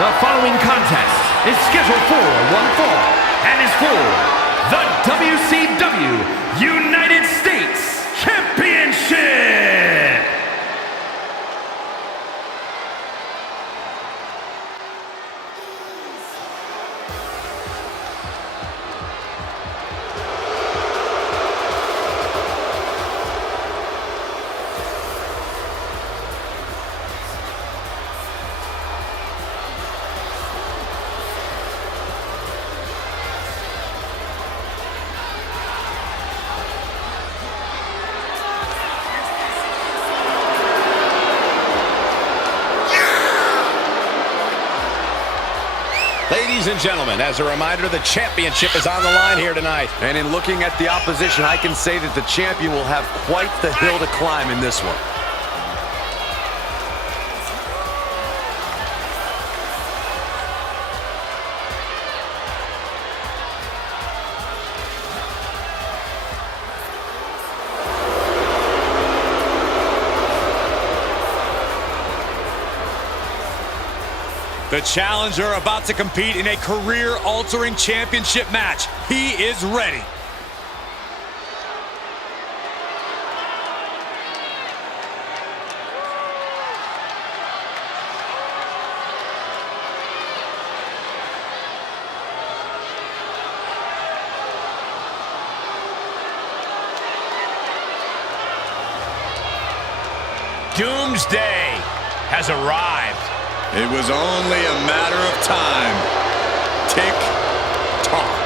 The following contest is scheduled for one fall and is for the WCW United States Championship! Ladies and gentlemen, as a reminder, the championship is on the line here tonight. And in looking at the opposition, I can say that the champion will have quite the hill to climb in this one. The challenger about to compete in a career-altering championship match. He is ready. Doomsday has arrived. It was only a matter of time. Tick-tock.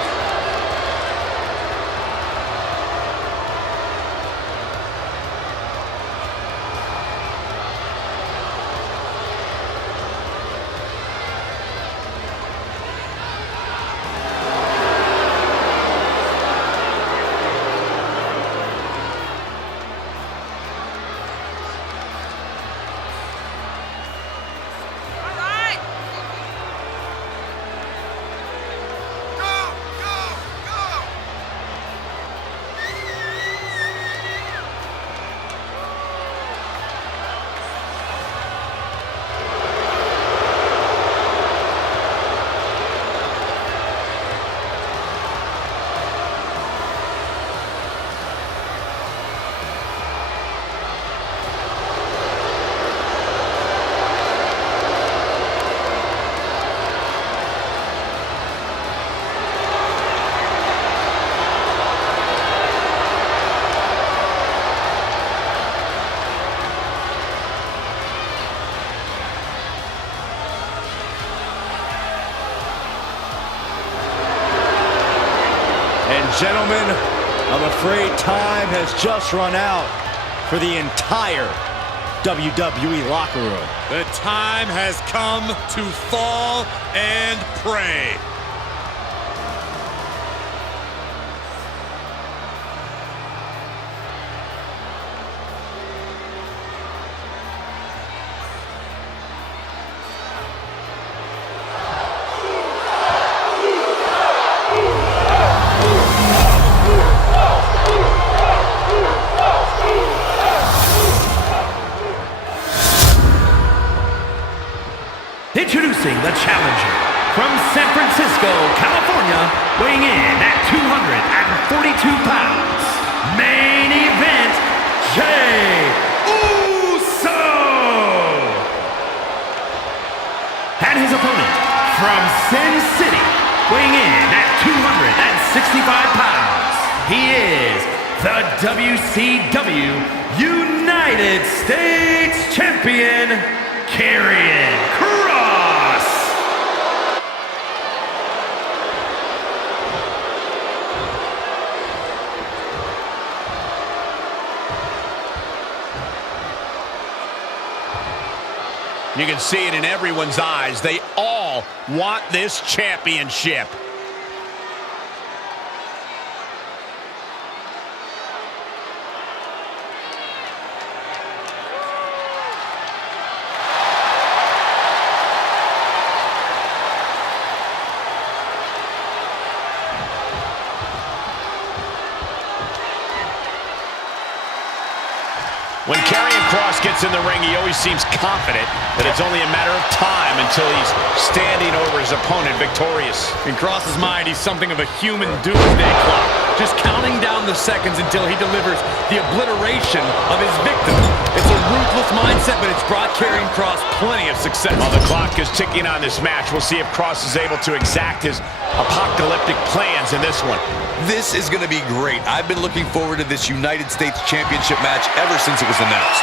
Gentlemen, I'm afraid time has just run out for the entire WWE locker room. The time has come to fall and pray. Introducing the challenger from San Francisco, California, weighing in at 242 pounds. Main event, Jey Uso! And his opponent from Sin City, weighing in at 265 pounds. He is the WCW United States Champion, Karrion Kross! You can see it in everyone's eyes. They all want this championship. When Karrion Kross gets in the ring, he always seems confident that it's only a matter of time until he's standing over his opponent victorious. In Kross's mind, he's something of a human doomsday clock, just counting down the seconds until he delivers the obliteration of his victim. It's a ruthless mindset, but it's brought Karrion Kross plenty of success. While the clock is ticking on this match, we'll see if Kross is able to exact his apocalyptic plans in this one. This is going to be great. I've been looking forward to this United States Championship match ever since it was announced.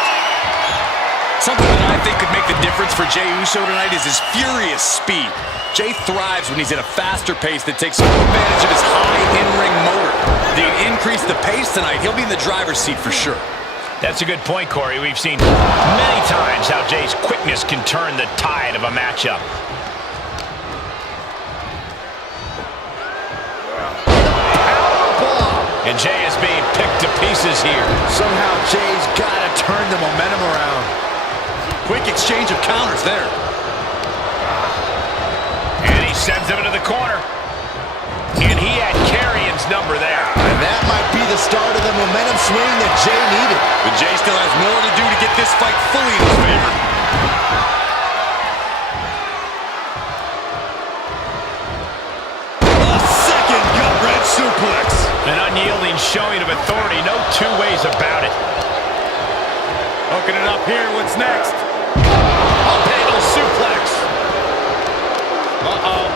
Something that I think could make the difference for Jey Uso tonight is his furious speed. Jey thrives when he's at a faster pace that takes full advantage of his high in-ring motor. If he can increase the pace tonight, he'll be in the driver's seat for sure. That's a good point, Corey. We've seen many times how Jey's quickness can turn the tide of a matchup. And Jey is being picked to pieces here. Somehow Jey's got to turn the momentum around. Quick exchange of counters there. And he sends him into the corner. And he had Karrion's number there. And that might be the start of the momentum swing that Jey needed. But Jey still has more to do to get this fight fully in his favor. A second gut-wrench suplex. An unyielding showing of authority, no two ways about it. Hooking it up here, what's next? Up handle suplex. Uh-oh.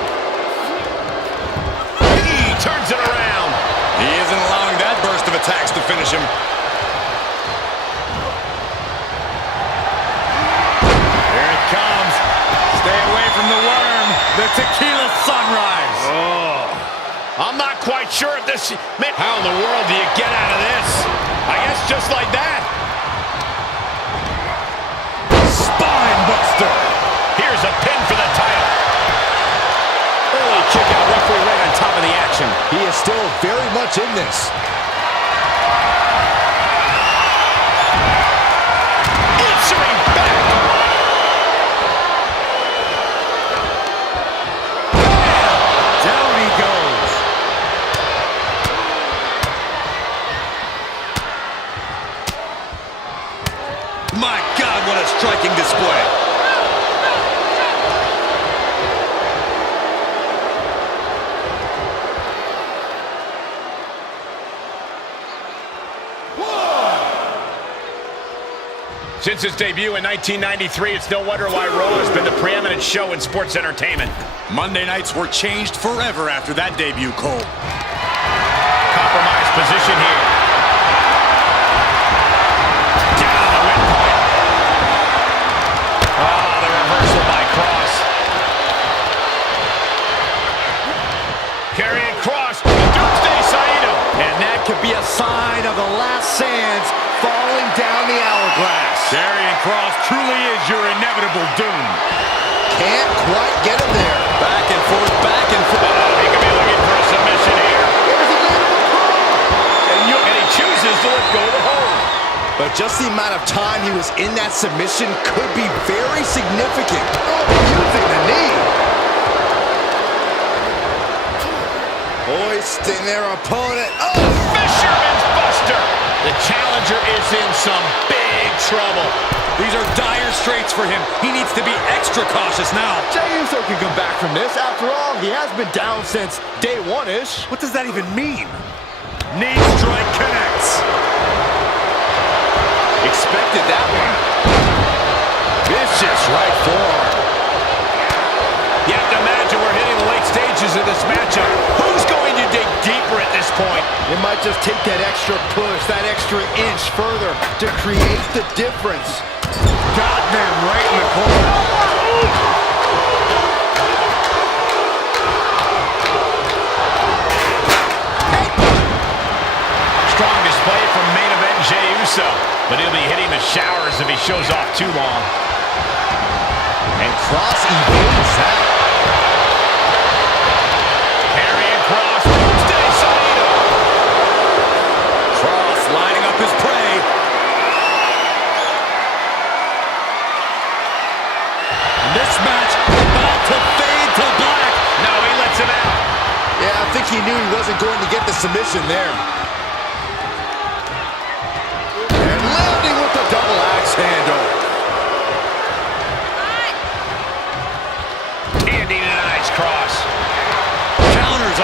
He turns it around. He isn't allowing that burst of attacks to finish him. Here it comes. Stay away from the worm. The tequila sunrise. Oh. I'm not quite sure if this... How in the world do you get out of this? I guess just like that. Spine buster. Here's a pin for the title. Early kick out, referee right on top of the action. He is still very much in this. Answering back. Down he goes. My God, what a striking display. Since its debut in 1993, it's no wonder why Raw has been the preeminent show in sports entertainment. Monday nights were changed forever after that debut, Cole. Compromised position here. Down on the win point. Oh, the reversal by Kross. Karrion Kross, Doomsday Saito. And that could be a sign of the last sands falling down the hourglass. Karrion Kross truly is your inevitable doom. Can't quite get him there. Back and forth, back and forth. He could be looking for a submission here. And he chooses to let go of the hold. But just the amount of time he was in that submission could be very significant. Oh, using the knee. Hoisting their opponent. Oh! Fisherman's Buster. The challenger is in some big trouble. These are dire straits for him. He needs to be extra cautious now. Jey Uso can come back from this. After all, he has been down since day one-ish. What does that even mean? Knee strike connects. Expected that one. Vicious right forearm. You have to imagine we're hitting the late stages of this matchup. Who's going to dig deeper at this point? It might just take that extra push, that extra inch further to create the difference. Got them right in the corner. Strong display from main event Jey Uso, but he'll be hitting the showers if he shows off too long. And Kross evades that. Karrion Kross, Doomsday Saito. Kross lining up his prey. This match about to fade to black. No, he lets him out. Yeah, I think he knew he wasn't going to get the submission there. And landing with the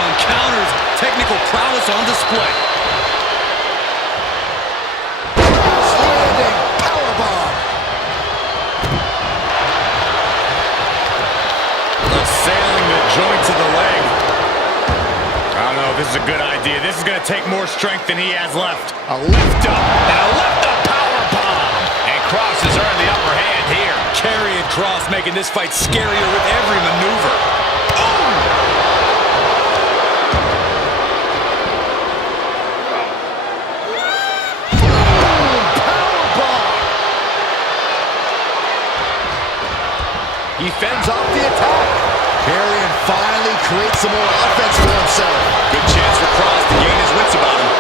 on counters, technical prowess on display. Landing powerbomb. Assailing the joints of the leg. I don't know if this is a good idea. This is going to take more strength than he has left. A lift up and a lift up power bomb. And Kross has earned the upper hand here. Karrion Kross making this fight scarier with every maneuver. He fends off the attack. Karrion finally creates some more offense for himself. Good chance for Kross to gain his wits about him.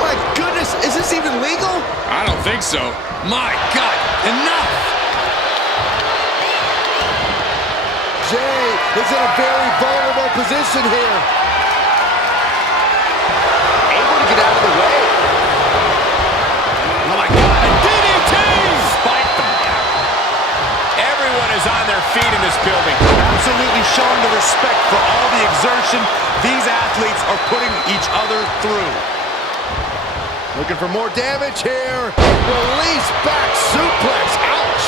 My goodness, is this even legal? I don't think so. My God, enough! Jay is in a very vulnerable position here. Able to get out of the way. Oh my God, a DDT! Spiked them. Everyone is on their feet in this building. Absolutely showing the respect for all the exertion these athletes are putting each other through. Looking for more damage here. Release back suplex. Ouch.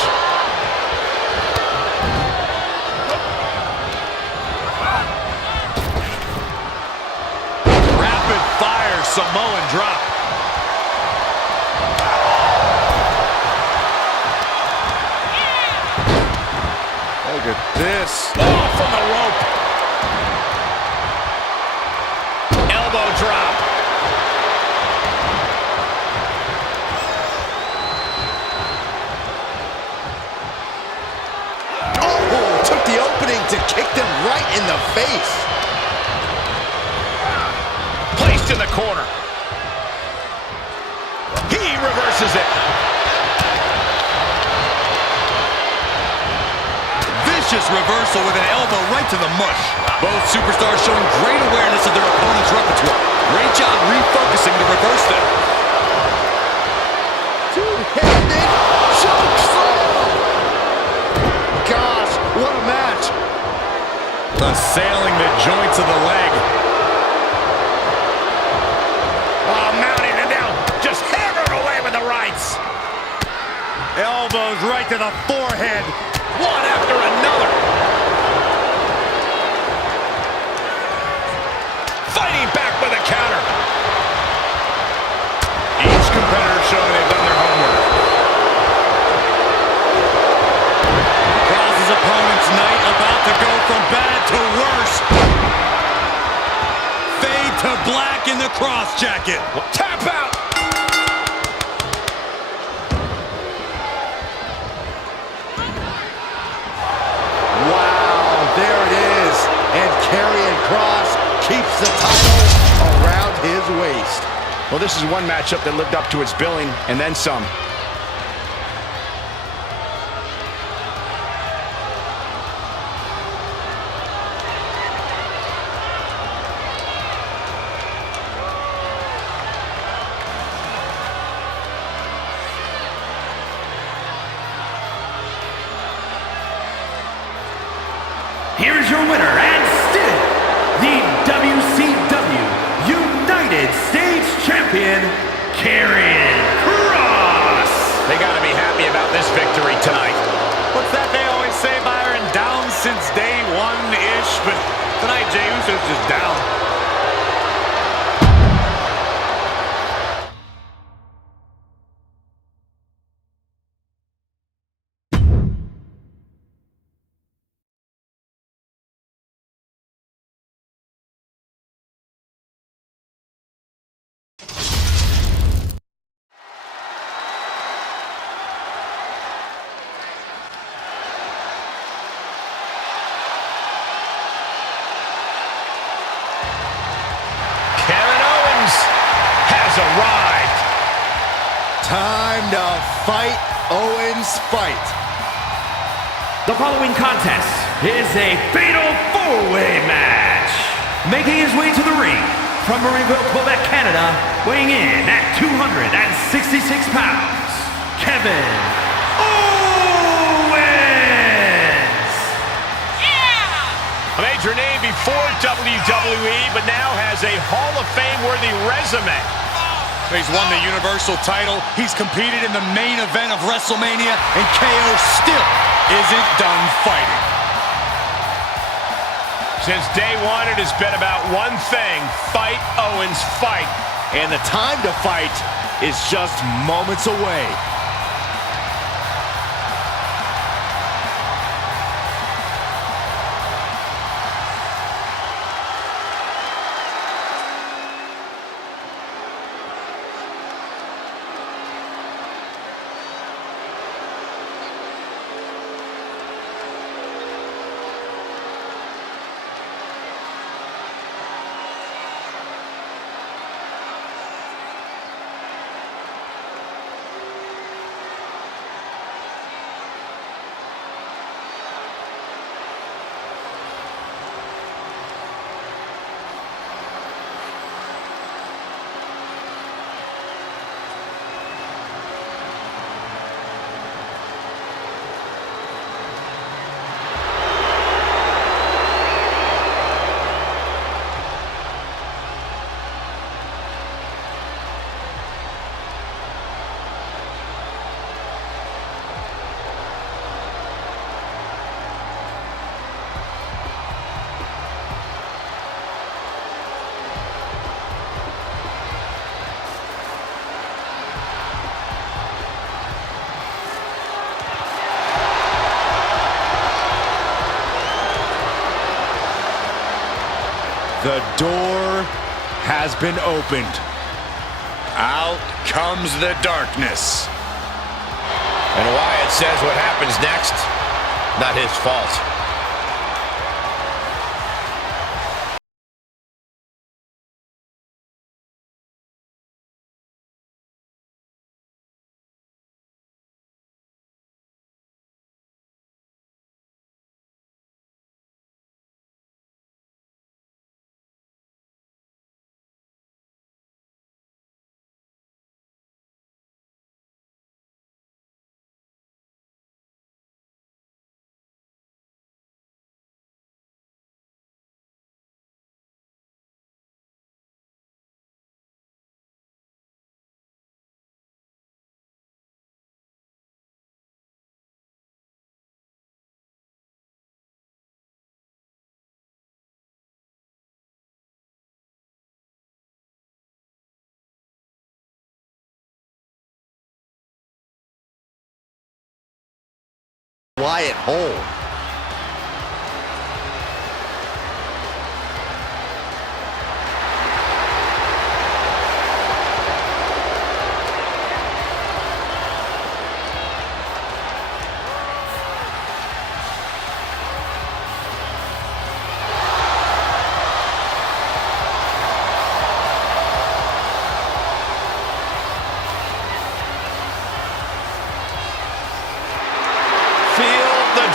Rapid fire Samoan drop. Look at this. Oh, from the rope. Elbow drop. Oh, took the opening to kick them right in the face. Placed in the corner. He reverses it. Vicious reversal with an elbow right to the mush. Both superstars showing great awareness of their opponent's repertoire. Great job refocusing to reverse them. Two-handed choke slam. Gosh, what a match. Assailing the joints of the leg. Oh, mounting it down. Just hammered away with the rights. Elbows right to the forehead. One after another. Fighting back with a counter. Each competitor showing they've done their homework. Kross's opponent's night about to go from bad to worse. Fade to black in the Kross jacket. Tap out. Wow, there it is. And Karrion Kross keeps the title around his waist. Well, this is one matchup that lived up to its billing and then some. Here is your winner, and still the WCW United States Champion, Karrion Kross. They got to be happy about this victory tonight. What's that they always say, Byron? Down since day one-ish, but tonight Jey Uso's just down. Arrived. Time to fight Owens fight. The following contest is a fatal four-way match. Making his way to the ring from Marieville, Quebec, Canada, weighing in at 266 pounds, Kevin Owens. A major name before WWE, but now has a Hall of Fame-worthy resume. He's won the Universal title. He's competed in the main event of WrestleMania, and KO still isn't done fighting. Since day one, it has been about one thing: fight, Owens, fight. And the time to fight is just moments away. The door has been opened. Out comes the darkness. And Wyatt says what happens next, not his fault. Wyatt whole.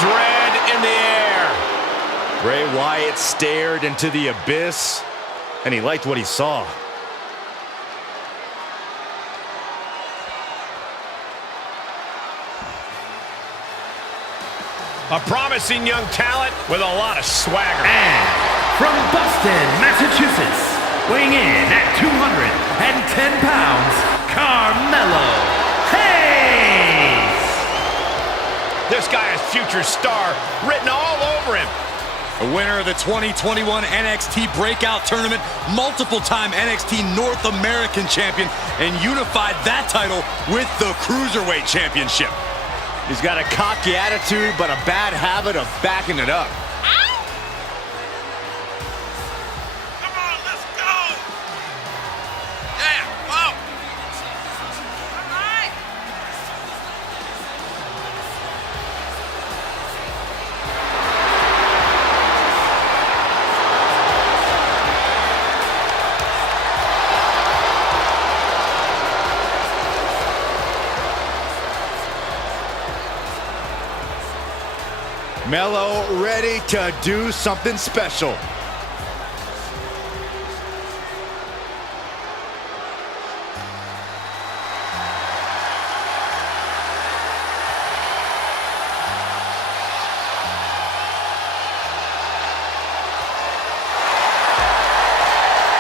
Dread in the air. Bray Wyatt stared into the abyss, and he liked what he saw. A promising young talent with a lot of swagger. And from Boston, Massachusetts, weighing in at 210 pounds, Carmelo. This guy is future star written all over him. A winner of the 2021 NXT Breakout Tournament, multiple-time NXT North American Champion, and unified that title with the Cruiserweight Championship. He's got a cocky attitude, but a bad habit of backing it up. Melo ready to do something special.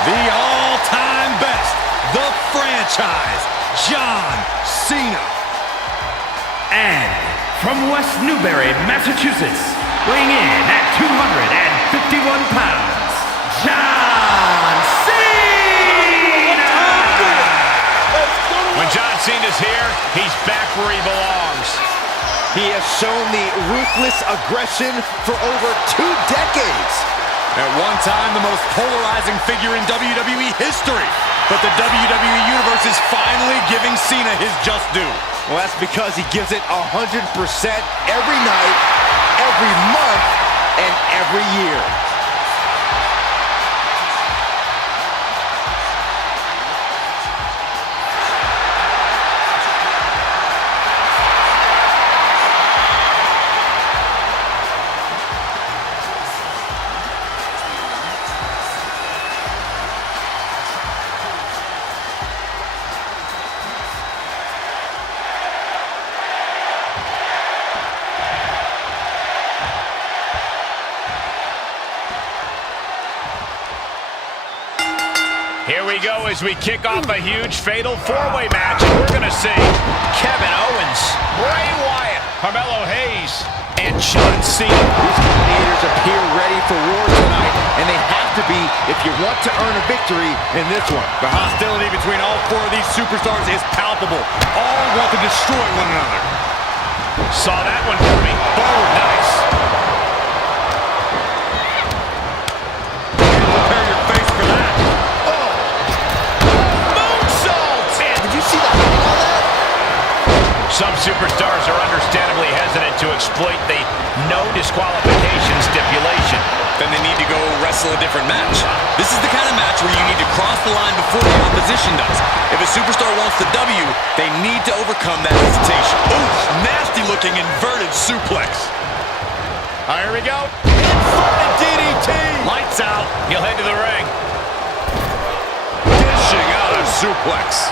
The all-time best, the franchise, John Cena. And from West Newbury, Massachusetts, weighing in at 251 pounds, John Cena! When John Cena's here, he's back where he belongs. He has shown the ruthless aggression for over 2 decades. At one time, the most polarizing figure in WWE history. But the WWE Universe is finally giving Cena his just due. Well, that's because he gives it 100% every night, every month, and every year. Here we go as we kick off a huge fatal 4-way match. And we're going to see Kevin Owens, Bray Wyatt, Carmelo Hayes, and John Cena. These gladiators appear ready for war tonight, and they have to be if you want to earn a victory in this one. The hostility between all 4 of these superstars is palpable. All want to destroy one another. Saw that one coming. Boom, nice. Prepare your face for that. Some superstars are understandably hesitant to exploit the no disqualification stipulation. Then they need to go wrestle a different match. This is the kind of match where you need to cross the line before the opposition does. If a superstar wants the W, they need to overcome that hesitation. Oof, nasty looking inverted suplex. Here we go. Inverted DDT. Lights out. He'll head to the ring. Dishing out a suplex.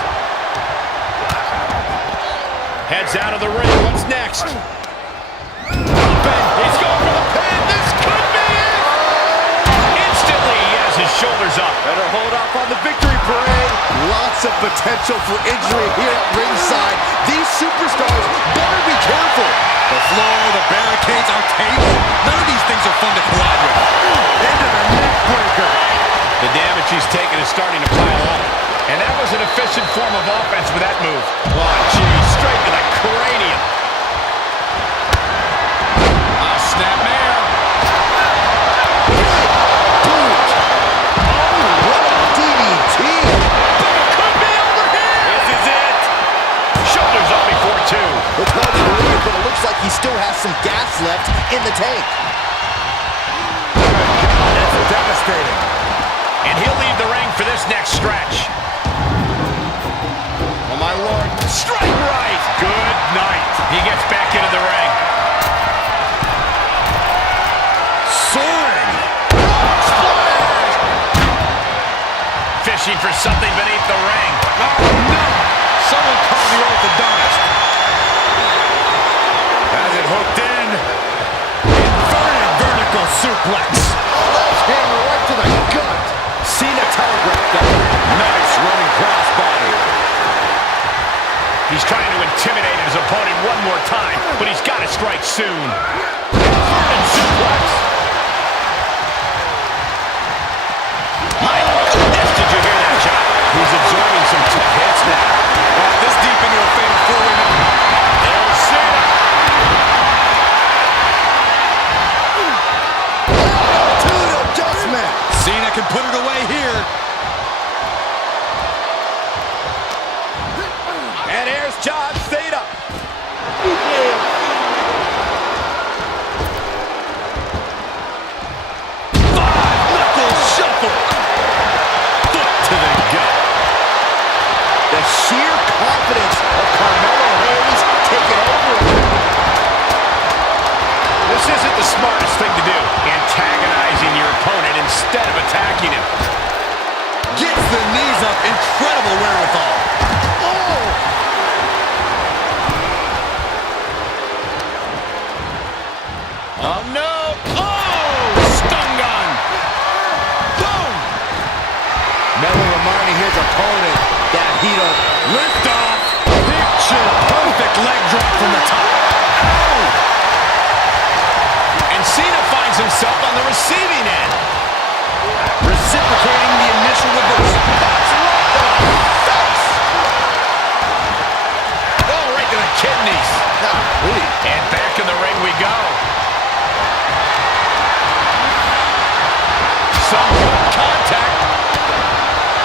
Heads out of the ring. What's next? He's going for the pin. This could be it. Instantly, he has his shoulders up. Better hold off on the victory parade. Lots of potential for injury here at ringside. These superstars better be careful. The floor, the barricades, our table. None of these things are fun to collide with. Into the neck breaker. The damage he's taken is starting to pile up. And that was an efficient form of offense with that move. Oh, geez, straight to the cranium. Snapmare. Boot. Oh, what a DDT. But it could be over here. This is it. Shoulders up before 2. It's hard to believe, but it looks like he still has some gas left in the tank. That's devastating. And he'll leave the ring for this next stretch. Oh, my Lord. Strike right. Good night. He gets back into the ring. Soaring. Fishing for something beneath the ring. Oh, no. Someone call the orthodontist. Has it hooked in. Inverted vertical suplex. Left hand right to the gut. Cena telegraphed that. Nice running crossbody. He's trying to intimidate his opponent one more time, but he's got to strike soon. Inverted suplex. My goodness, did you hear that, John? He's absorbing some tough hits now. This deep into a fatal 4-way match. There's Cena. Attitude adjustment. Cena can put it away here. And here's John Cena. Five-knuckle shuffle. Foot to the gut. The sheer confidence of Carmelo Hayes taking over. This isn't the smartest thing to do, antagonizing your opponent instead of attacking him. Gets the knees up. Incredible wherewithal. Oh, no. Oh, stun gun. Boom. opponent that heat up. Lift off. Picture perfect leg drop from the top. And Cena finds himself on the receiving end. Reciprocating the initial reversal. That's right to the face. Oh, right to the kidneys. And back in the ring we go. Some good contact.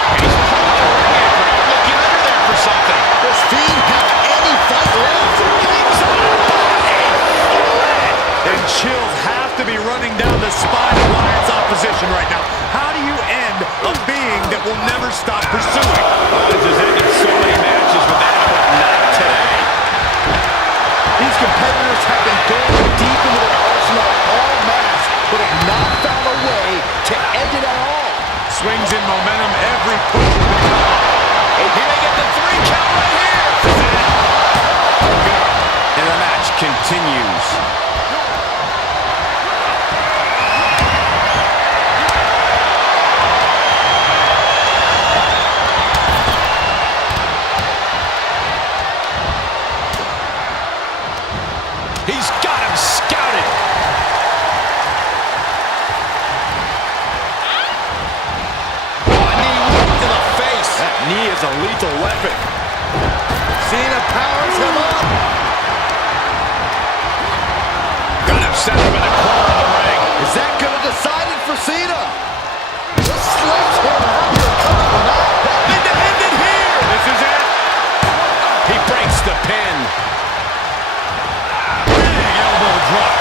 And he's caught the ring apron, looking under there for something. Does Fiend have any fight left? Hangs on by a thread. And chills have to be running down the spine of Wyatt's opposition right now. How do you end a being that will never stop pursuing? This has ended so many matches with that, but not today. These competitors have been going deep into their arsenal all match, but have not found a way to end it at all. Swings in momentum, every push has been caught. He may get the 3 count right here. And the match continues. He's got him scouted. Oh, a knee right to the face. That knee is a lethal weapon. Cena powers him up. Got him set up in the corner of the ring. Is that going to decide it for Cena? Just slips him out. Independent here. This is it. He breaks the pin. Big elbow drop.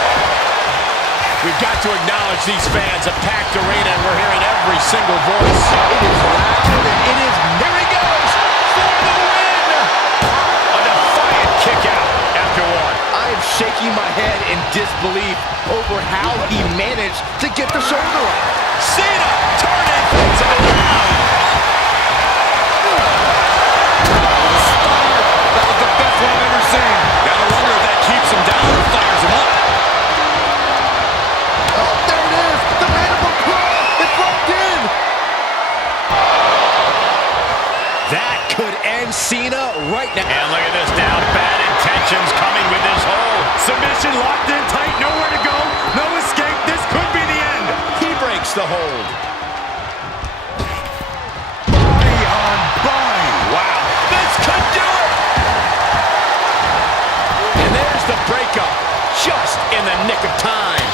We've got to acknowledge these fans, a packed arena, and we're hearing every single voice. It is loud and it is. Here he goes for the win. A defiant kick out after 1. I am shaking my head in disbelief over how he managed to get the shoulder up. Cena turning things around. That was the best one I've ever seen. Gotta wonder if that keeps him down or fires him up. Oh, there it is. The mandible claw. It's locked in. That could end Cena right now. And look at this now. Bad intentions coming with this hold. Submission locked in tight, nowhere to go, no escape. This could be the end. He breaks the hold. Body on body. Wow. This could do it. And there's the breakup. Just in the nick of time.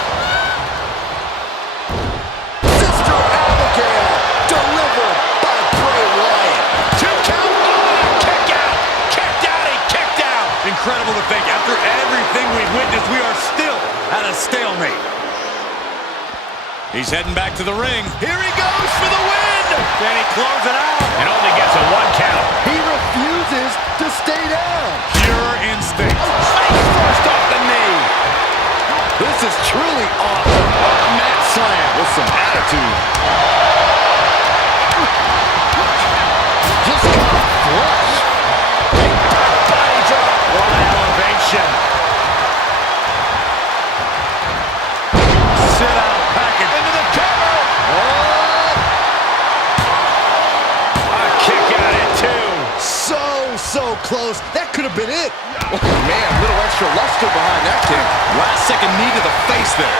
Sister Abigail delivered by Bray Wyatt. 2 count. Oh, kick out. Kicked out. He kicked out. Incredible to think, after everything we've witnessed, we are still at a stalemate. He's heading back to the ring. Here he goes for the win. Can he close it out? And only gets a 1 count. He refuses to stay down. Pure instinct. Face first off the knee. This is truly awesome. Mat slam with some attitude. Just got flush. Body drop. What an elevation. Sit out, package. Into the cover. A kick out at 2. So close. That could have been it. Oh, man, a little extra luster behind that kick. Last second knee to the face there.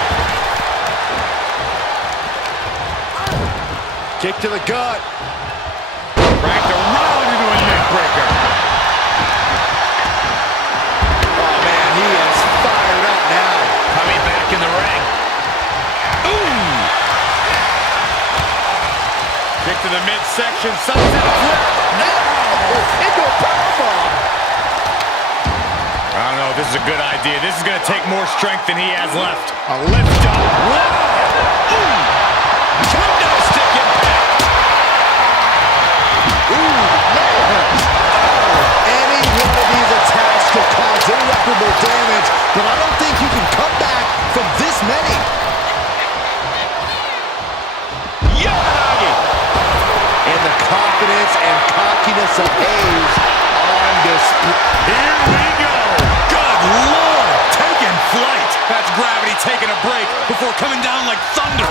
Kick to the gut. Wrapped around into a neck breaker. Oh, man, he is fired up now. Coming back in the ring. Kick to the midsection, sunset flip. Into a powerbomb. I don't know if this is a good idea. This is going to take more strength than he has left. A lift up. Kendo stick impact. Any one of these attacks could cause irreparable damage, but I don't think you can come back from this many. Yanagi. And the confidence and cockiness of Hayes on display. Here we go. Good Lord. Taking flight. That's gravity taking a break before coming down like thunder.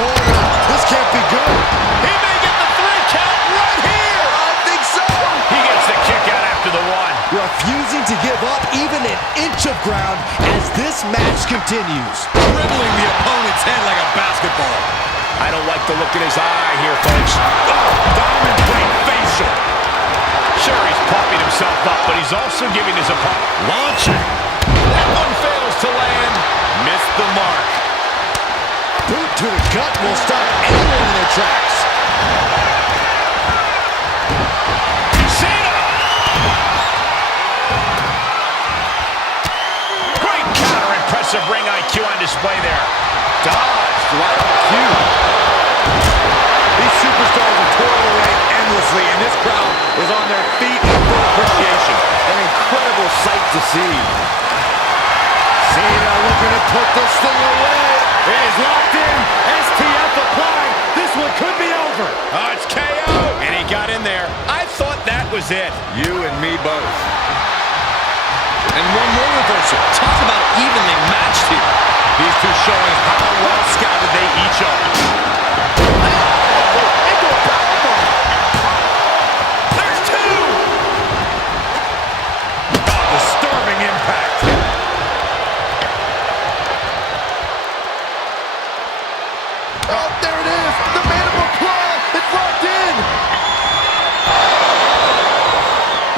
corner. This can't be good. He may get the 3 count right here. I think so. He gets the kick out after the 1. Refusing to give up even an inch of ground as this match continues. Dribbling the opponent's head like a basketball. I don't like the look in his eye here, folks. Oh, diamond plate facial. Sure, he's pumping himself up, but he's also giving his opponent. Launching. That one fails to land. Missed the mark. Boot to the gut will stop anyone in their tracks. Cena! Great counter, impressive ring IQ on display there. Dodged right on cue. These superstars are toiling away endlessly, and this crowd is on their feet in full appreciation. An incredible sight to see. Cena looking to put this thing away. It is locked in. STF applied. This one could be over. Oh, it's KO! And he got in there. I thought that was it. You and me both. And one more reversal. Talk about evenly matched here. These two showing how well scouted they each are. There's 2! Disturbing impact. Oh, there it is. The mandible claw. It's locked in.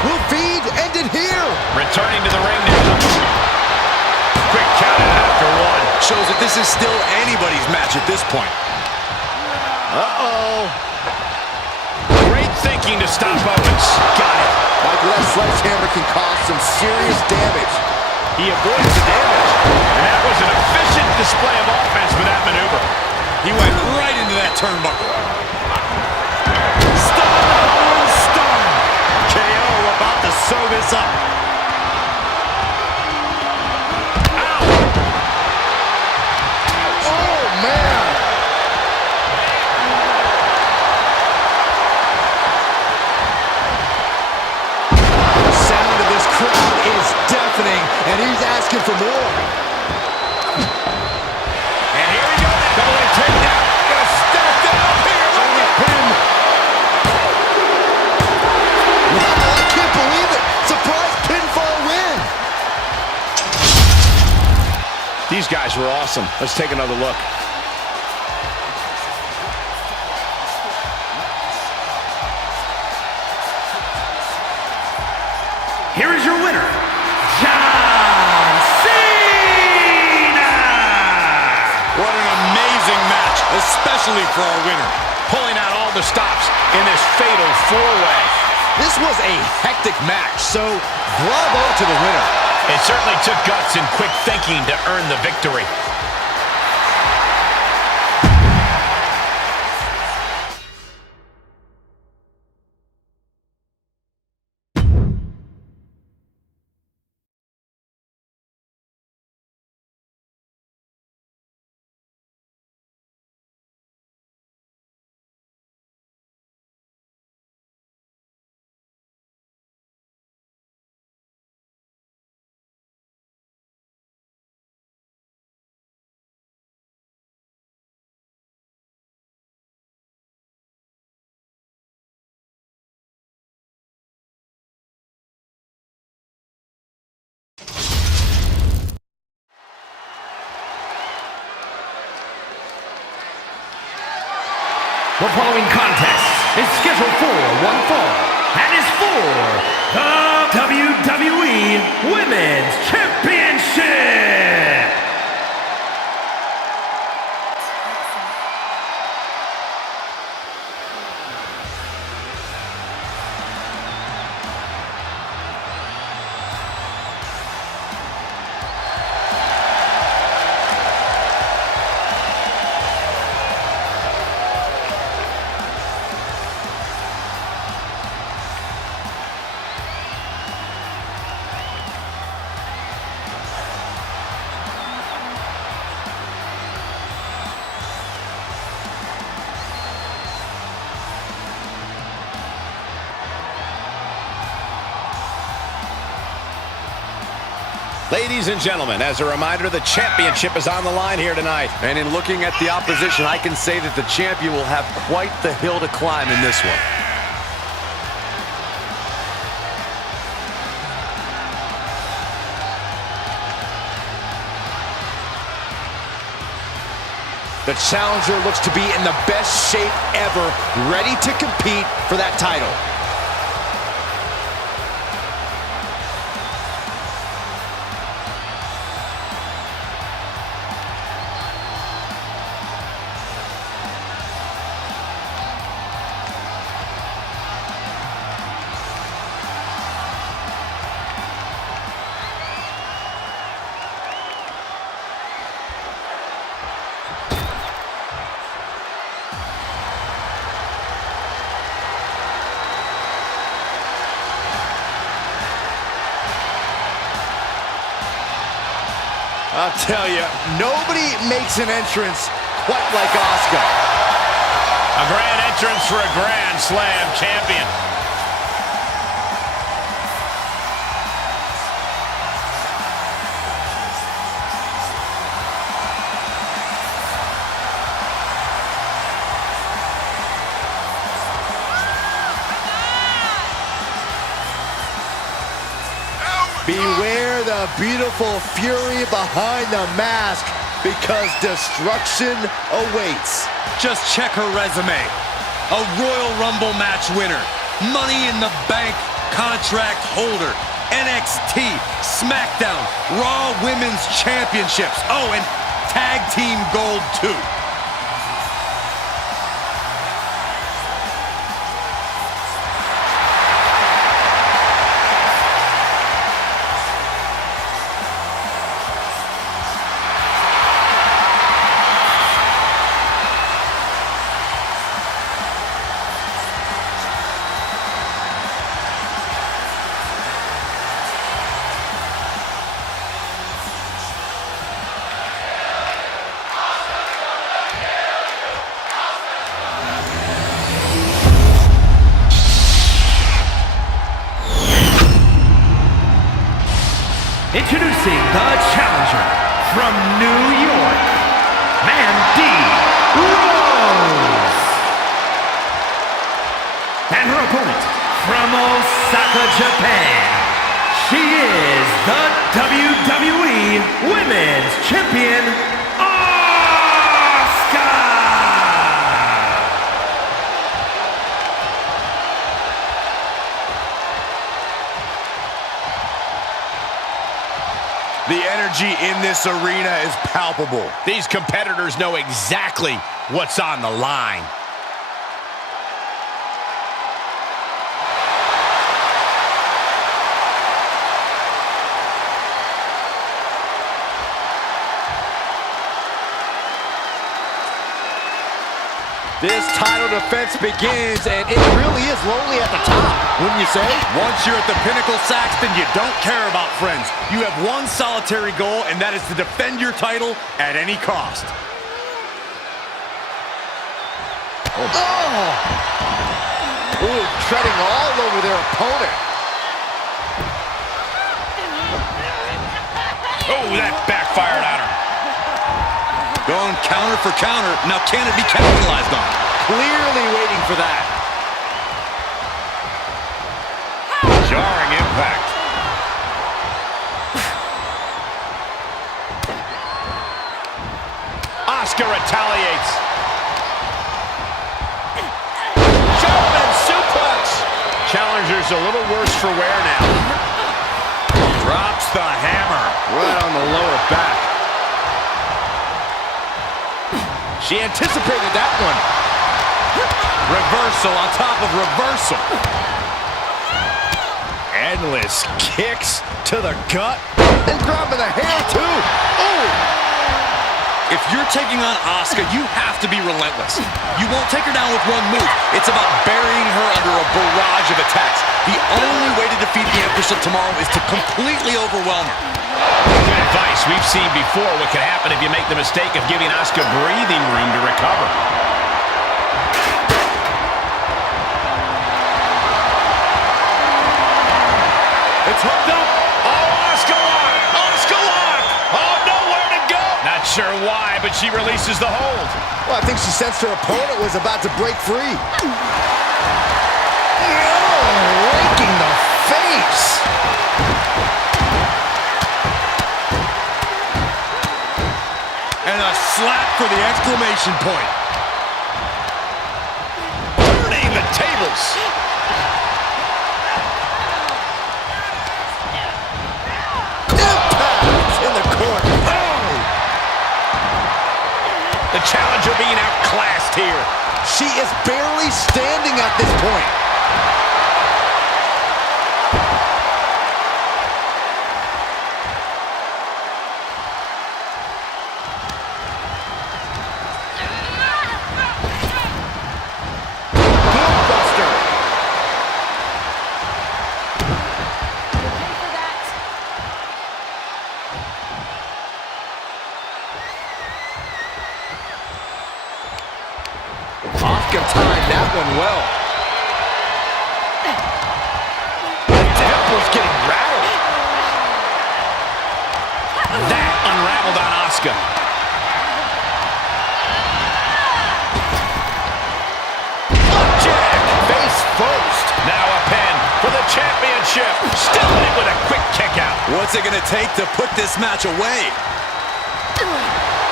Will feed end it here. Returning to the ring now. Quick count after 1. Shows that this is still anybody's match at this point. Uh-oh. Great thinking to stop Owens. Got it. Michael, that sledgehammer can cause some serious damage. He avoids the damage. And that was an efficient display of offense with that maneuver. He went right into that turnbuckle. Stun! KO about to sew this up. Oh, man. The sound of this crowd is deafening, and he's asking for more. And here we go. Double leg takedown. Gonna step down here. Look at him. Wow, I can't believe it. Surprise pinfall win. These guys were awesome. Let's take another look. Here is your winner, John Cena! What an amazing match, especially for our winner. Pulling out all the stops in this fatal 4-way. This was a hectic match, so bravo to the winner. It certainly took guts and quick thinking to earn the victory. The following contest is scheduled for one fall and is for the WWE Women's Championship. Ladies and gentlemen, as a reminder, the championship is on the line here tonight. And in looking at the opposition, I can say that the champion will have quite the hill to climb in this one. The challenger looks to be in the best shape ever, ready to compete for that title. I'll tell you, nobody makes an entrance quite like Asuka. A grand entrance for a Grand Slam champion. Beware the beautiful fury behind the mask, because destruction awaits. Just check her resume. A Royal Rumble match winner, Money in the Bank contract holder, NXT, SmackDown, Raw Women's Championships. Oh, and Tag Team Gold too. Introducing the challenger from New York, Mandy Rose. And her opponent from Osaka, Japan. She is the WWE Women's Champion, Asuka. The energy in this arena is palpable. These competitors know exactly what's on the line. This title defense begins, and it really is lonely at the top, wouldn't you say? Once you're at the pinnacle, Saxton, you don't care about friends. You have one solitary goal, and that is to defend your title at any cost. Ooh, treading all over their opponent. Oh, that backfired on her. Going counter for counter. Now, can it be capitalized on? Clearly waiting for that. Jarring impact. Asuka retaliates. German suplex. Challenger's a little worse for wear now. Drops the hammer. Right on the lower back. She anticipated that one. Reversal on top of reversal. Endless kicks to the gut. And grabbing the hair, too. Oh! If you're taking on Asuka, you have to be relentless. You won't take her down with one move. It's about burying her under a barrage of attacks. The only way to defeat the Empress of Tomorrow is to completely overwhelm her. Good advice. We've seen before what can happen if you make the mistake of giving Asuka breathing room to recover. It's hooked up. Oh, Asuka won. Asuka sure why, but she releases the hold. Well, I think she sensed her opponent was about to break free. Raking the face. And a slap for the exclamation point. Turning the tables. Impact in the corner. Oh. The challenger being outclassed here. She is barely standing at this point. Asuka timed that one well. Temple's getting rattled. That unraveled on Asuka. Jack, face first. Now a pin for the championship. Still in it with a quick kick out. What's it going to take to put this match away?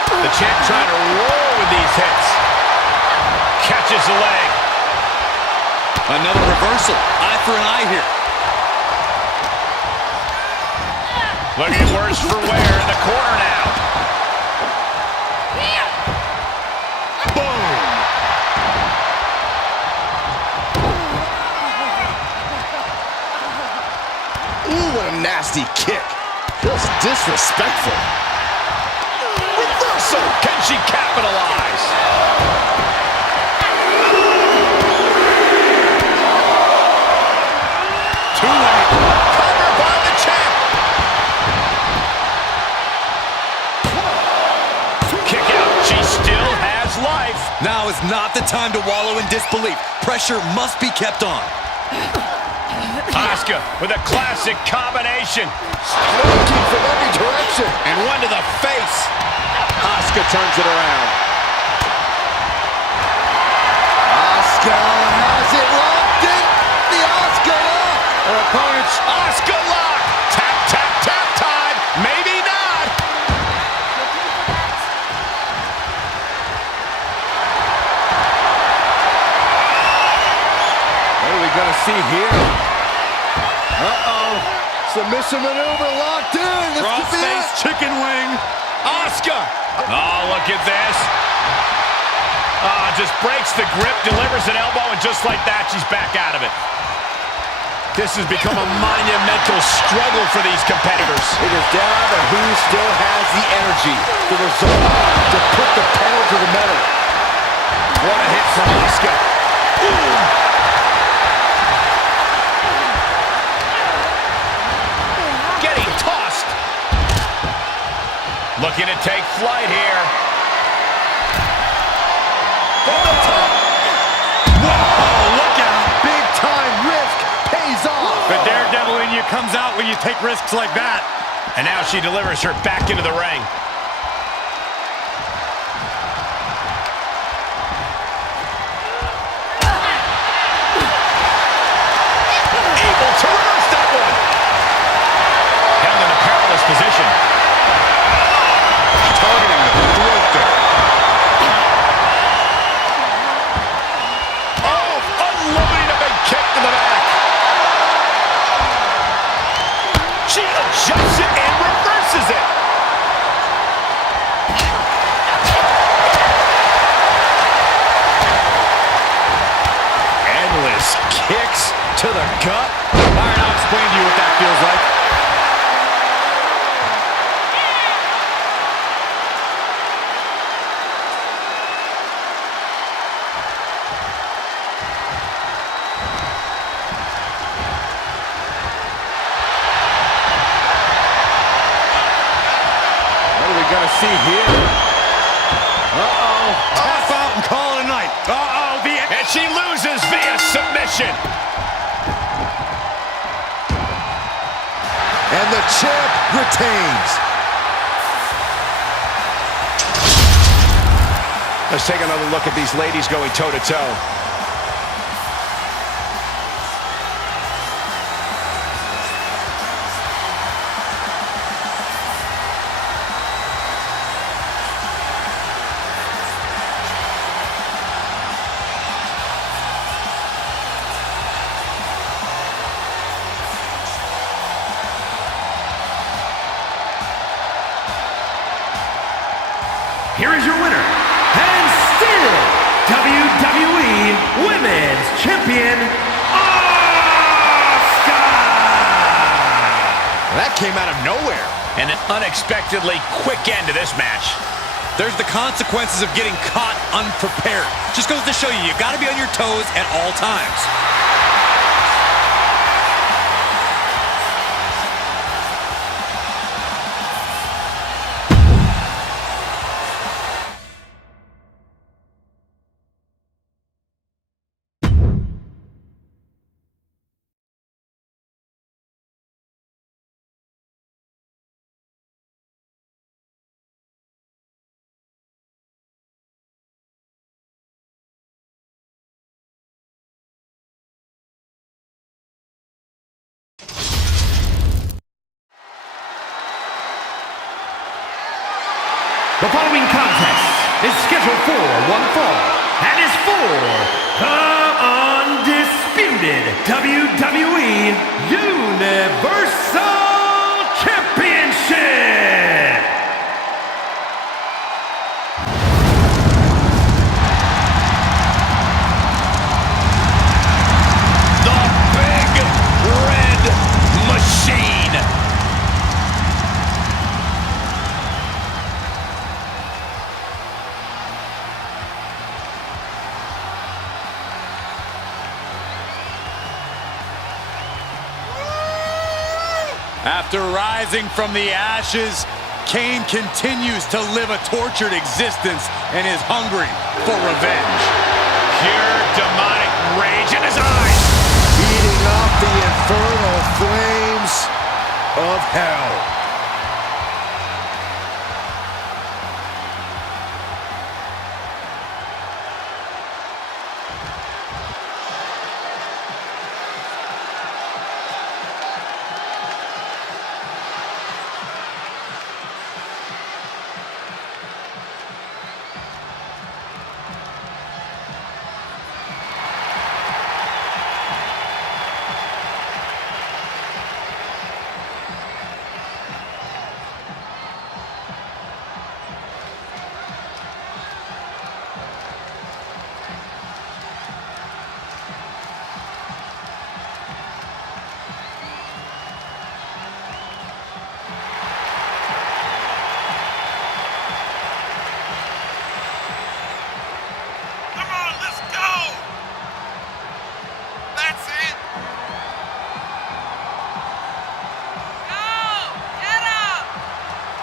The champ trying to roll with these hits. Catches the leg. Another reversal. Eye for an eye here. Looking worse for wear in the corner now. Boom. Ooh, what a nasty kick. Feels disrespectful. Reversal. Can she capitalize? Too late. Covered by the champ. Kick out. She still has life. Now is not the time to wallow in disbelief. Pressure must be kept on. Asuka with a classic combination. Striking from every direction. And one to the face. Asuka turns it around. Asuka has it locked in. The Asuka lock. Her opponent's Asuka lock. Tap, tap, tap time. Maybe not. What are we going to see here? Uh-oh. Submission maneuver locked in. This could be Crossface it. chicken wing. Asuka. Oh, look at this. Just breaks the grip, delivers an elbow, and just like that, she's back out of it. This has become a monumental struggle for these competitors. It is down to who still has the energy, the resolve to put the pedal to the metal. What a hit from Asuka. Getting tossed. Looking to take flight here. From the top. Whoa, look out. Big time risk pays off. The daredevil in you comes out when you take risks like that. And now she delivers her back into the ring. Able to reverse that one. Held in a perilous position. Targeting the throat there. Oh, unloading a big kick to the back. She adjusts it and reverses it. Endless kicks to the gut. All right, I'll explain to you what that feels like. What are we going to see here? Uh-oh. Tap out and call it a night. Uh-oh, And she loses via submission. And the champ retains. Let's take another look at these ladies going toe-to-toe. Here is your winner, and still WWE Women's Champion, Asuka! That came out of nowhere. And an unexpectedly quick end to this match. There's the consequences of getting caught unprepared. Just goes to show you, you gotta be on your toes at all times. The following contest is scheduled for one fall and is for the undisputed WWE Universal Championship. The Big Red Machine. After rising from the ashes, Kane continues to live a tortured existence and is hungry for revenge. Pure demonic rage in his eyes. Eating up the infernal flames of hell.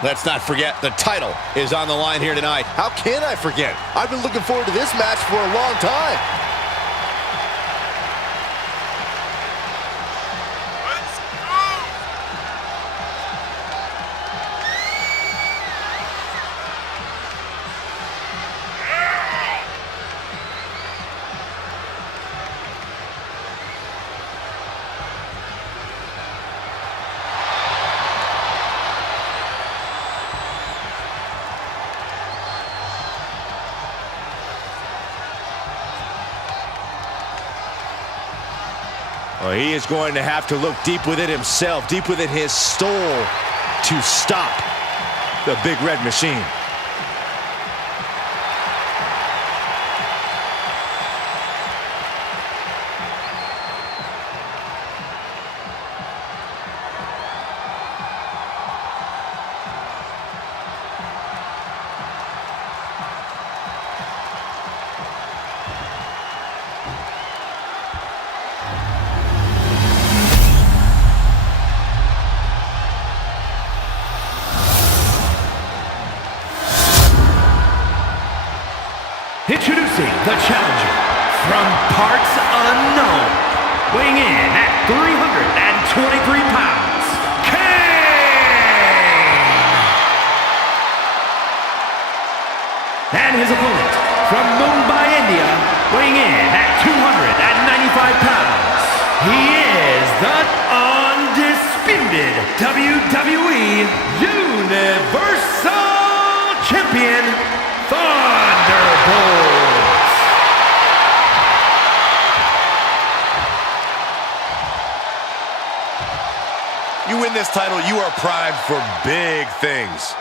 Let's not forget, the title is on the line here tonight. How can I forget? I've been looking forward to this match for a long time. Well, he is going to have to look deep within himself, deep within his soul, to stop the Big Red Machine. Introducing the challenger from parts unknown, weighing in at 323 pounds, Kane! And his opponent WWE Universal Champion, Thunderbolts. You win this title, you are primed for big things.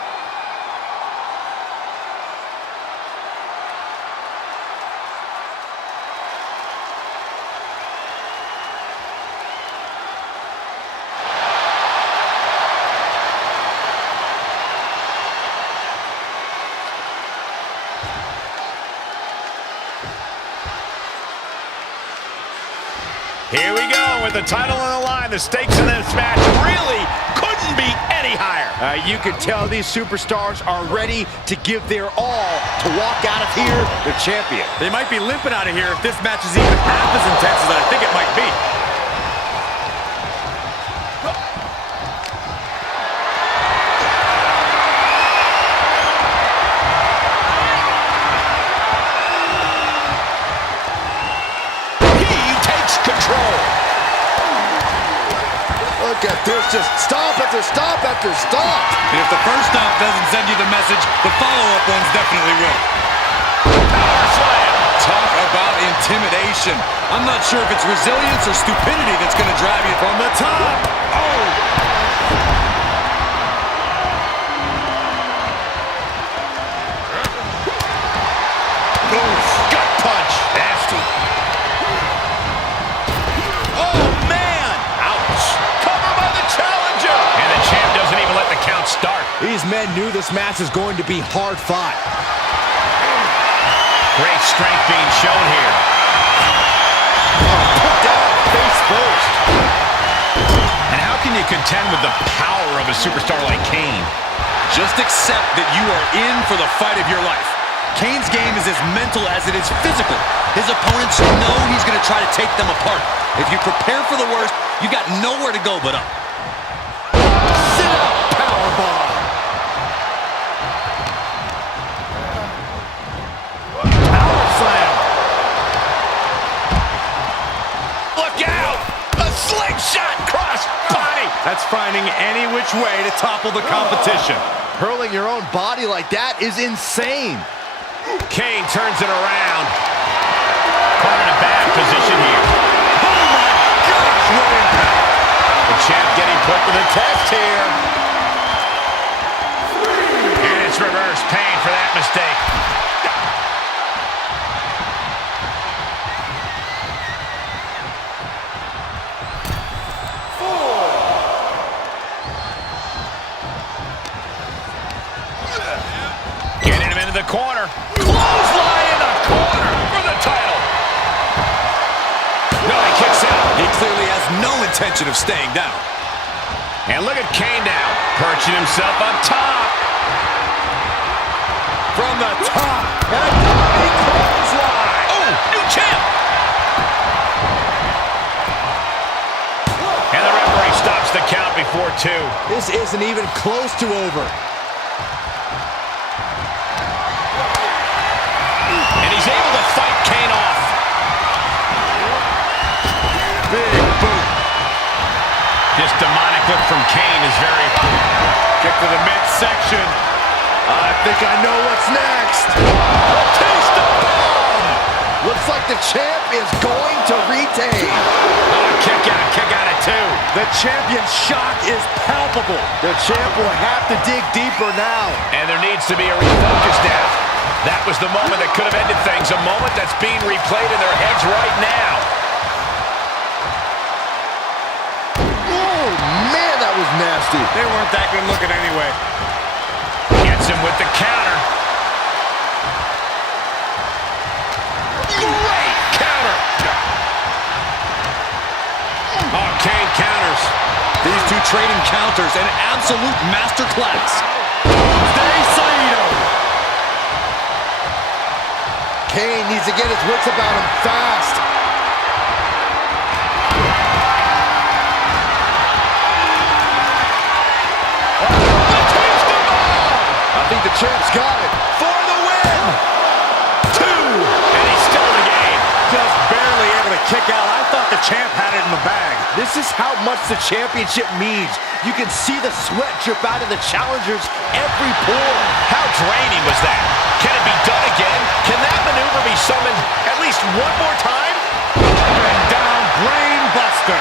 Here we go with the title on the line. The stakes in this match really couldn't be any higher. You can tell these superstars are ready to give their all to walk out of here the champion. They might be limping out of here if this match is even half as intense as I think it might be. Look at this, just stop after stop after stop. And if the first stop doesn't send you the message, the follow-up ones definitely will. Power slam. Talk about intimidation. I'm not sure if it's resilience or stupidity that's going to drive you from the top. Oh! Gut punch. Nasty. Oh, man. Ouch. Cover by the challenger. And the champ doesn't even let the count start. These men knew this match is going to be hard fought. Great strength being shown here. Put down face first. And how can you contend with the power of a superstar like Kane? Just accept that you are in for the fight of your life. Kane's game is as mental as it is physical. His opponents know he's going to try to take them apart. If you prepare for the worst, you got nowhere to go but up. Sit up, powerbomb. Power slam. Look out! A slingshot cross body! That's finding any which way to topple the competition. Hurling your own body like that is insane. Kane turns it around. Caught in a bad position here. Oh my gosh, what impact. The champ getting put to the test here. And it's reverse pain for that mistake. Getting him into the corner. Clothesline in the corner for the title. No, he kicks out. He clearly has no intention of staying down. And look at Kane now, perching himself up top. From the top. And a diving clothesline. Oh, new champ. And the referee stops the count before 2. This isn't even close to over. And he's able to fight Kane off. Big boot. This demonic look from Kane is very... Kick to the midsection. I think I know what's next. Taste of bomb. Looks like the champ is going to retain. Oh, kick out at 2. The champion's shock is palpable. The champ will have to dig deeper now. And there needs to be a refocus now. That was the moment that could have ended things. A moment that's being replayed in their heads right now. Oh, man, that was nasty. They weren't that good looking anyway. Gets him with the counter. Great counter. Oh, Kane counters. These two trading counters, an absolute masterclass. Kane needs to get his wits about him fast. I think the champ's got it. For the win! 2. And he's still in the game. Just barely able to kick out. I thought thought the champ had it in the bag. This is how much the championship means. You can see the sweat drip out of the challengers every pore. How draining was that? Can it be done again? Can that maneuver be summoned at least one more time? And down, brain buster.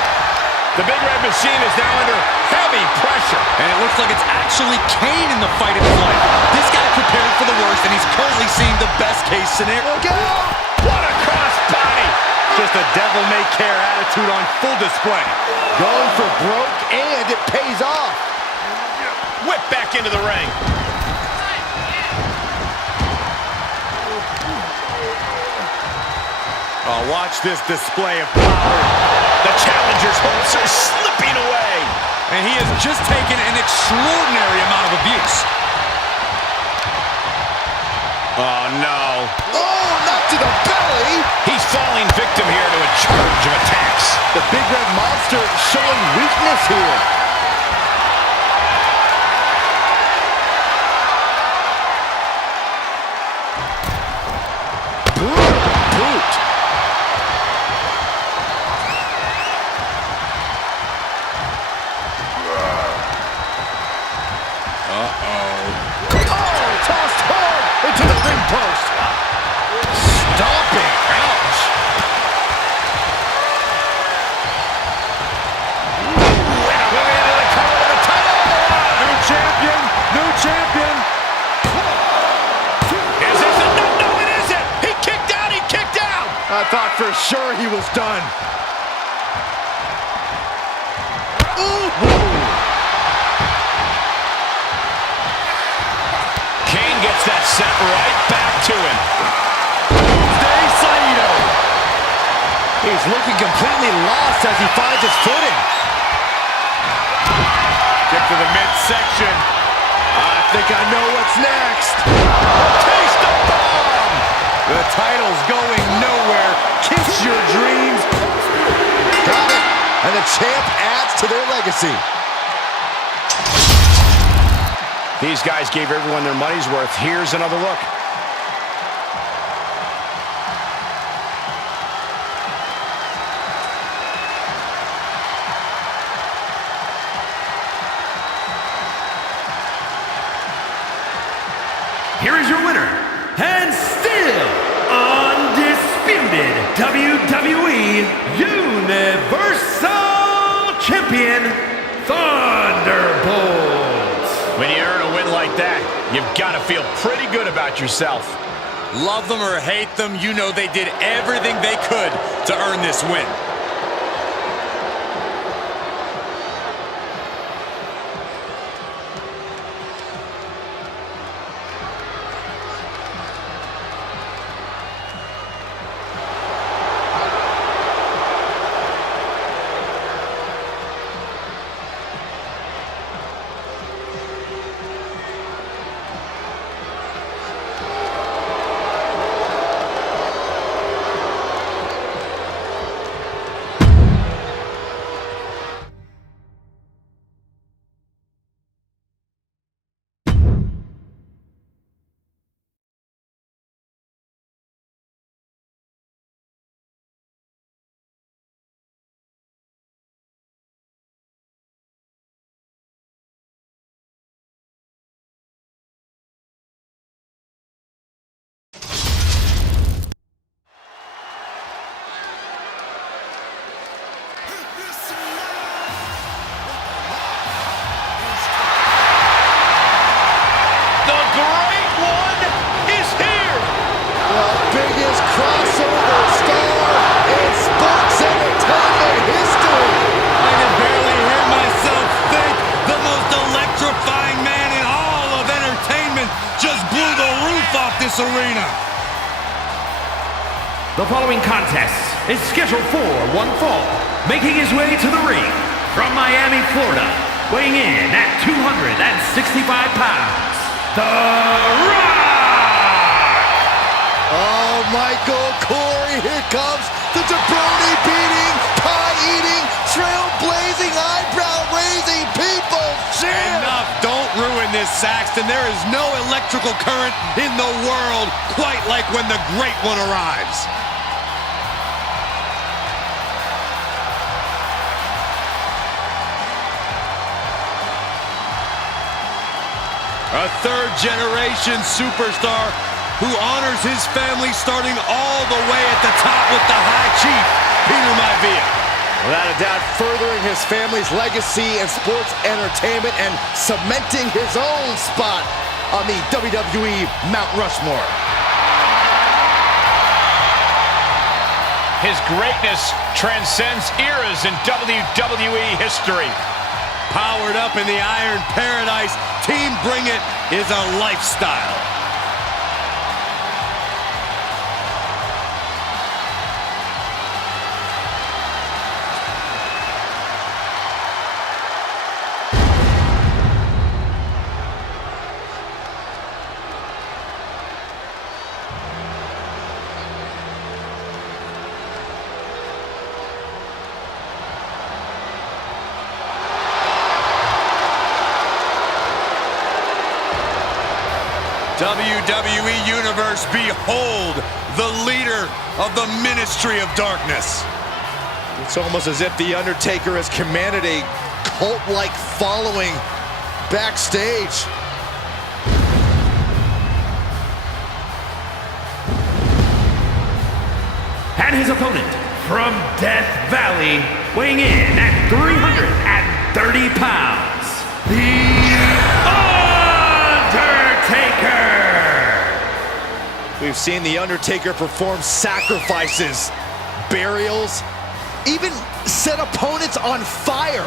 The Big Red Machine is now under heavy pressure. And it looks like it's actually Kane in the fight of his life. This guy prepared for the worst, and he's currently seeing the best-case scenario. Look out! What a cross body! Just a devil-may-care attitude on full display. Going for broke, and it pays off. Whip back into the ring. Oh, watch this display of power. The challenger's hopes are slipping away. And he has just taken an extraordinary amount of abuse. Oh, no. Oh, not to the belly. He's falling victim here to a charge of attacks. The Big Red Monster showing weakness here. Boot. Oh, tossed hard into the ring post. Stomping. Ouch. Moving into the corner of the title. New champion, new champion. Is this a no? No, it isn't. He kicked out. He kicked out. I thought for sure he was done. Kane gets that set right back to him. He's looking completely lost as he finds his footing. Get to the midsection. I think I know what's next. Taste the bomb. The title's going nowhere. Kiss your dreams. Got it. And the champ adds to their legacy. These guys gave everyone their money's worth. Here's another look. Here is your winner, and still undisputed WWE Universal Champion, Thunderbolt. When you earn a win like that, you've got to feel pretty good about yourself. Love them or hate them, you know they did everything they could to earn this win. Arena. The following contest is scheduled for one fall, making his way to the ring from Miami, Florida, weighing in at 265 pounds, The Rock! Oh, Michael Corey, here comes the jabroni-beating, pie-eating, trailblazing, eyebrow-raising people's champ! Enough, don't ruin this, Saxton. There is no electrical current in the world quite like when the Great One arrives. A third-generation superstar who honors his family starting all the way at the top with the High Chief, Peter Maivia. Without a doubt, furthering his family's legacy in sports entertainment and cementing his own spot on the WWE Mount Rushmore. His greatness transcends eras in WWE history. Powered up in the Iron Paradise, Team Bring It is a lifestyle. WWE Universe, behold the leader of the Ministry of Darkness. It's almost as if The Undertaker has commanded a cult-like following backstage. And his opponent from Death Valley, weighing in at 330 pounds, The Undertaker! We've seen The Undertaker perform sacrifices, burials, even set opponents on fire.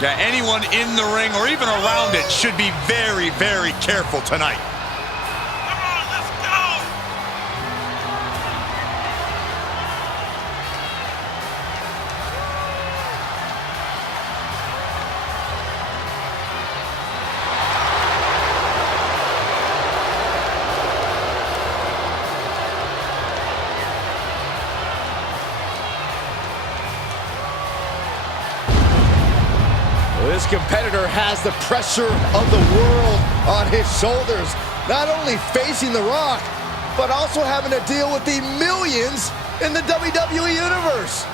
Yeah, anyone in the ring or even around it should be very, very careful tonight. Come on, let's go! This competitor has the pressure of the world on his shoulders, not only facing The Rock, but also having to deal with the millions in the WWE Universe.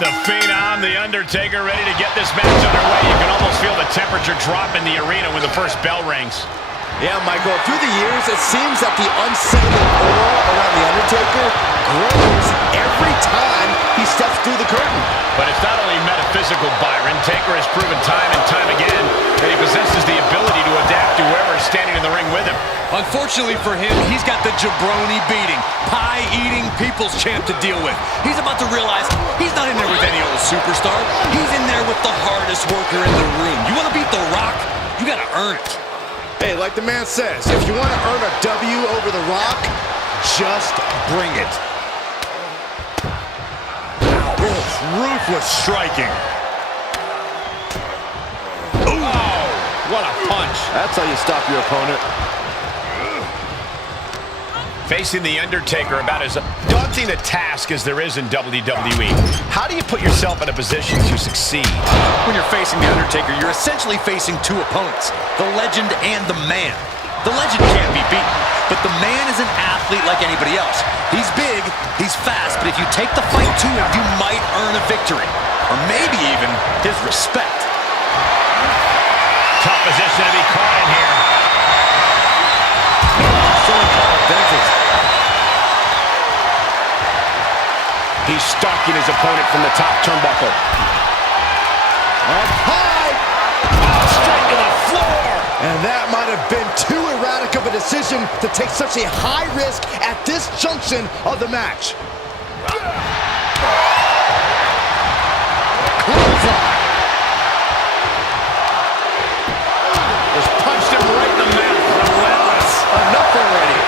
The Phenom, The Undertaker, ready to get this match underway. You can almost feel the temperature drop in the arena when the first bell rings. Yeah, Michael, through the years, it seems that the unsettling aura around The Undertaker grows every time he steps through the curtain. But it's not only metaphysical, Byron. Taker has proven time and time again that he possesses the ability to adapt to whoever's standing in the ring with him. Unfortunately for him, he's got the jabroni beating, pie-eating people's champ to deal with. He's about to realize he's not in there with any old superstar. He's in there with the hardest worker in the room. You want to beat The Rock? You got to earn it. Hey, like the man says, if you want to earn a W over The Rock, just bring it. Ruthless striking. Oh, what a punch. That's how you stop your opponent. Facing The Undertaker, about as daunting a task as there is in WWE. How do you put yourself in a position to succeed? When you're facing The Undertaker, you're essentially facing two opponents, the legend and the man. The legend can't be beaten, but the man is an athlete like anybody else. He's big, he's fast, but if you take the fight to him, you might earn a victory, or maybe even his respect. Tough position to be caught in here. He's stalking his opponent from the top turnbuckle. Up high. Straight to the floor. And that might have been too erratic of a decision to take such a high risk at this junction of the match. Clothesline. Just punched him right in the mouth. Relentless. Enough already.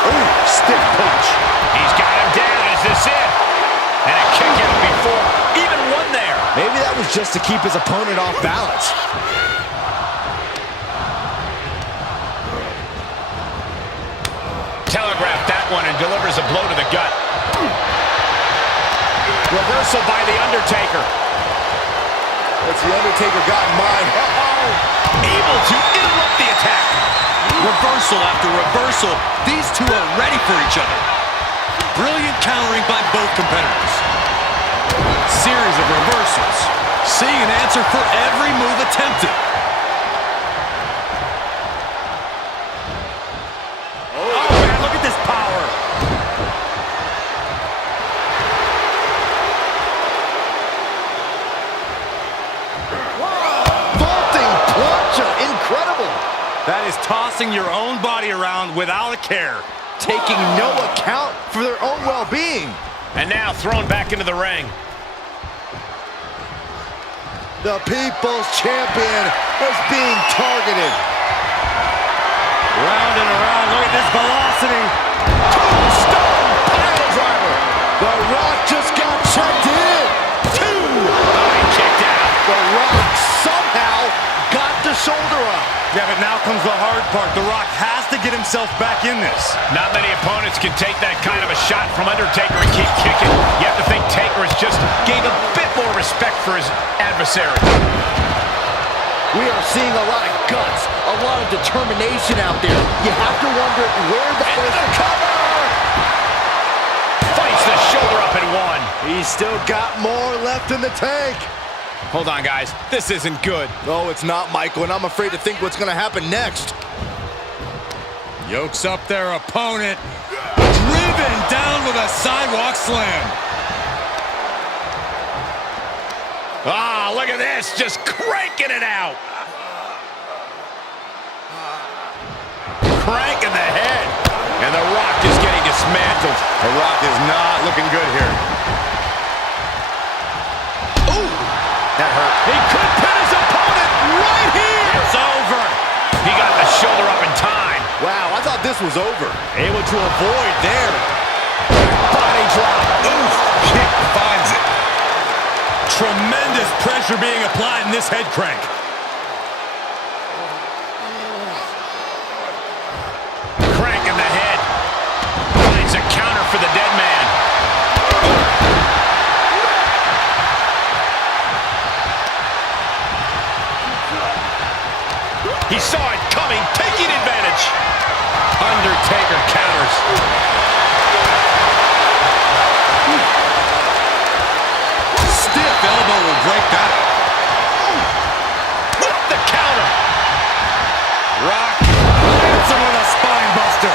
Ooh, stiff punch. He's got him down. Is this it? And a kick out before. Even one there. Maybe that was just to keep his opponent off balance. Telegraphed that one and delivers a blow to the gut. Reversal by The Undertaker. What's The Undertaker got in mind? Able to interrupt reversal after reversal. These two are ready for each other. Brilliant countering by both competitors. Series of reversals. Seeing an answer for every move attempted. Oh, man, look at this power. Vaulting plancha, incredible. That is tossing your own body around without a care. Taking no account for their own well-being. And now thrown back into the ring. The People's Champion is being targeted. Round and around, look at this velocity. Tombstone pile driver. The Rock just got checked in. Two. Oh, he kicked out. The Rock somehow got the shoulder up. Yeah, but now comes the hard part. The Rock has to get himself back in this. Not many opponents can take that kind of a shot from Undertaker and keep kicking. You have to think Taker has just gained a bit more respect for his adversary. We are seeing a lot of guts, a lot of determination out there. You have to wonder where the cover. Fights the shoulder up and one. He's still got more left in the tank. Hold on, guys. This isn't good. No, it's not, Michael, and I'm afraid to think what's going to happen next. Yokes up their opponent. Driven down with a sidewalk slam. Ah, look at this. Just cranking it out. Cranking the head. And The Rock is getting dismantled. The Rock is not looking good here. Ooh, that hurt. He could pin his opponent right here. It's over. He got the shoulder up in time. Wow, I thought this was over. Able to avoid there. Body drop. Oof, kick finds it. Tremendous pressure being applied in this head crank. Crank in the head. Finds a counter for the dead man. He saw it coming, taking advantage. Undertaker counters. Stiff elbow will break that. With the counter. Rock hits him with a spine buster.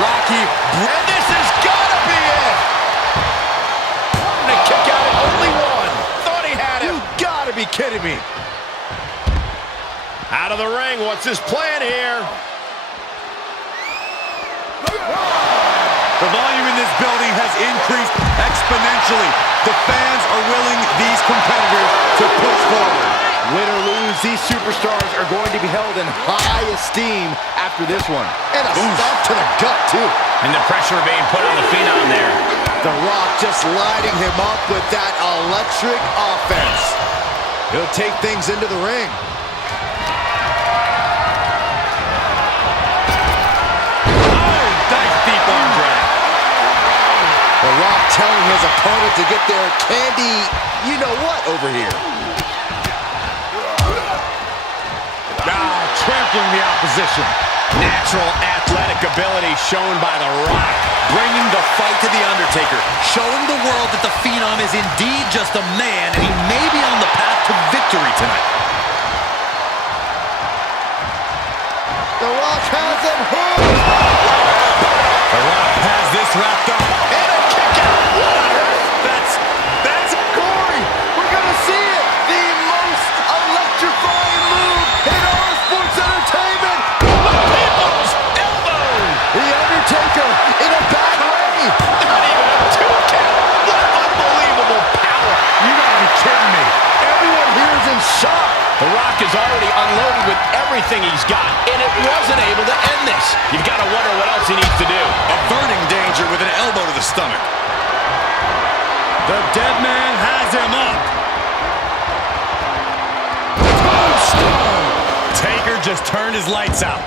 Rocky, And this has got to be it. The kick out at only one. Thought he had him. You got to be kidding me. Out of the ring, what's his plan here? the volume in this building has increased exponentially. The fans are willing these competitors to push forward. Win or lose, these superstars are going to be held in high esteem after this one. And a stomp to the gut, too. And the pressure being put on the Phenom there. The Rock just lighting him up with that electric offense. He'll take things into the ring. The Rock telling his opponent to get their candy, you-know-what over here. Trampling the opposition. Natural athletic ability shown by The Rock. Bringing the fight to The Undertaker. Showing the world that the Phenom is indeed just a man, and he may be on the path to victory tonight. The Rock has him hooked. The Rock has this wrapped up. And a kick out. What on earth? That's Corey. We're going to see it. The most electrifying move in all sports entertainment. The People's Elbow. The Undertaker in a bad way. Not even a 2 count. What unbelievable power. You gotta be kidding me. Everyone here is in shock. The Rock is already unloaded with everything he's got, and it wasn't able to end this. You've got to wonder what else he needs to do. Averting danger with an elbow to the stomach. The dead man has him up. Taker just turned his lights out.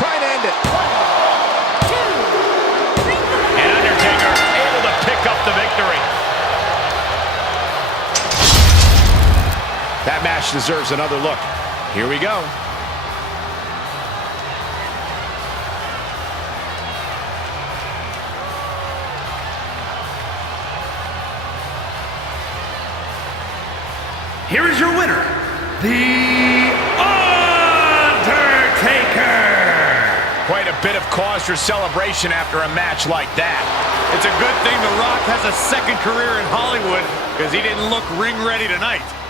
Try and end it. And Undertaker able to pick up the victory. That match deserves another look. Here we go. Here is your winner, The Undertaker. Quite a bit of cause for celebration after a match like that. It's a good thing The Rock has a second career in Hollywood because he didn't look ring ready tonight.